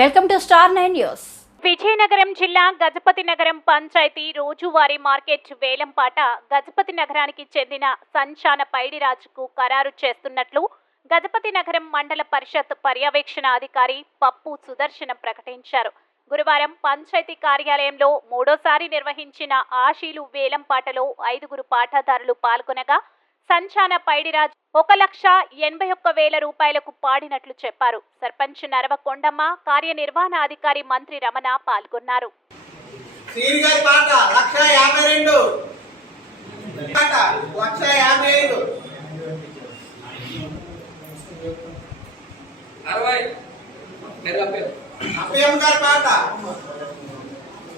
Welcome to star nine news. Vizianagaram జిల్లా గజపతి నగరం పంచాయతీ రోజువారీ మార్కెట్ వేలంపాట గజపతి నగరానికి చెందిన సంచాన పైడిరాజుకు ఖరారు చేస్తున్నట్లు గజపతి నగరం మండల పరిషత్ పర్యవేక్షణ అధికారి పప్పు సుదర్శనం ప్రకటించారు. గురువారం పంచాయతీ కార్యాలయంలో మూడోసారి నిర్వహించిన ఆశీలు వేలంపాటలో ఐదుగురు పాఠదారులు పాల్గొనగా సంచాన పైడిరాజ్ ఒక లక్ష ఎనభై ఒక్క వేల రూపాయలకు పాడినట్లు చెప్పారు. సర్పంచ్ నరవ కొండమ్మ కార్యనిర్వహణాధికారి మంత్రి రమణ పాల్గొన్నారు.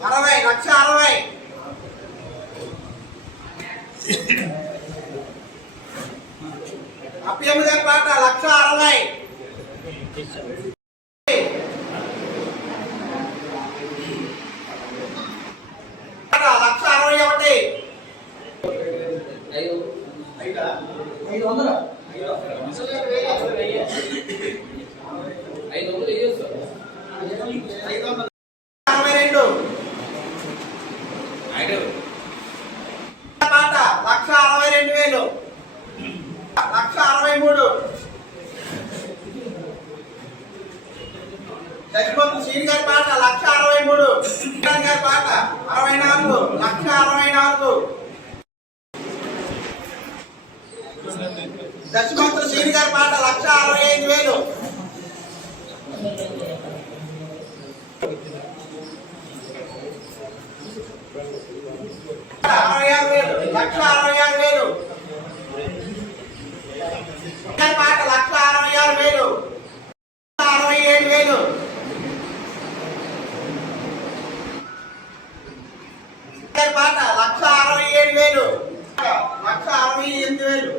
అరవై లక్ష అరవై. గారి పాట లక్ష అరవై. లక్ష అరవై ఒకటి. ఐదు ఐదు వందలు? వేయొచ్చు అరవై రెండు. పాట లక్ష అరవై రెండు వేలు లక్ష అరవై మూడు లక్ష్మణ్ శ్రీని గారి పాట లక్ష అరవై మూడు. శ్రీకాంత్ గారి పాట అరవై నాలుగు. లక్ష అరవై నాలుగు. దశమంతులు శ్రీని గారి పాట లక్ష అరవై ఐదు వేలు. అరవై ఆరు వేలు. లక్ష అరవై ఆరు వేలు గారి పాట లక్ష అరవై ఆరు వేలు అరవై ఏడు వేలు గారి పాట లక్ష అరవై ఏడు వేలు. లక్ష అరవై ఎనిమిది వేలు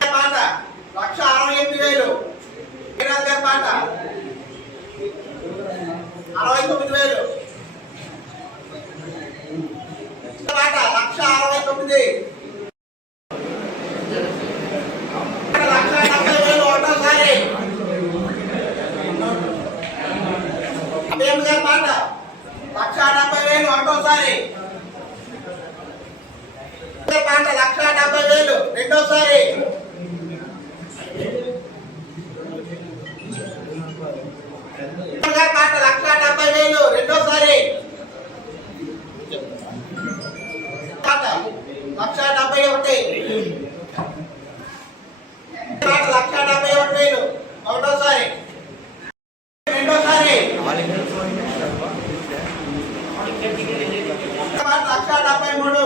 గారి పాట లక్ష అరవై ఎనిమిది వేలు వీరరాజు గారి పాట అరవై తొమ్మిది వేలు పాట లక్ష అరవై తొమ్మిది లక్ష డెబ్బై వేలు ఒకటోసారి అభయం గారి మాట లక్ష డెబ్బై వేలు ఒకటోసారి. పాట లక్ష డెబ్బై వేలు రెండోసారి. గారి పాట లక్ష డెబ్బై వేలు రెండోసారి పాట లక్ష డెబ్బై ఒకటి పాట లక్ష డెబ్బై ఒకటి వేలు ఒకటోసారి రెండోసారి పాట లక్ష డెబ్బై మూడు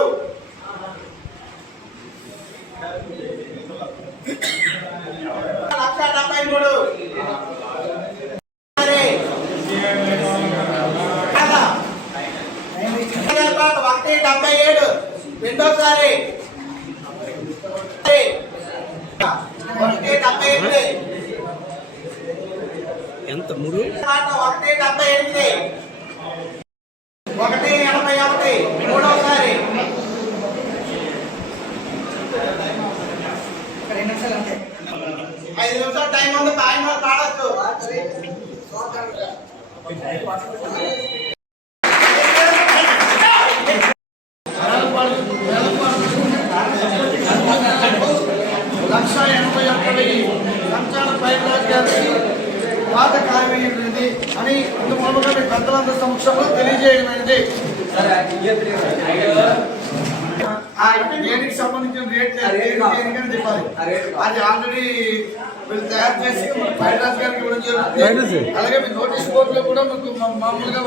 లక్ష డెబ్బై మూడు సరే కదా? ఇరవై పాట ఒకటి డెబ్బై ఏడు రెండోసారి సరే. ఒకటి డెబ్బై ఎనిమిది ఎంత మూడు పాట ఒకటి డెబ్బై ఎనిమిది ఒకటి ఎనభై ఒకటి మూడోసారి ఐదు నిమిషాలు టైం ఉంది టైం పాడొచ్చు లక్ష ఎనభై ఒక్క వెయ్యి సంచార పైరాజ్ గారికి పాత ఖాయమైనది అని అందుమూలంగా మీ పెద్దలందరి సమక్షంలో తెలియజేయమైనది ఆ దేనికి సంబంధించిన రేట్ దేనికని చెప్పాలి. అది ఆల్రెడీ వీళ్ళు తయారు చేసి మన పైరాజ్ గారికి ఇవ్వడం జరుగుతుంది. అలాగే మీ నోటీస్ బోర్డులో కూడా మీకు మా- మామూలుగా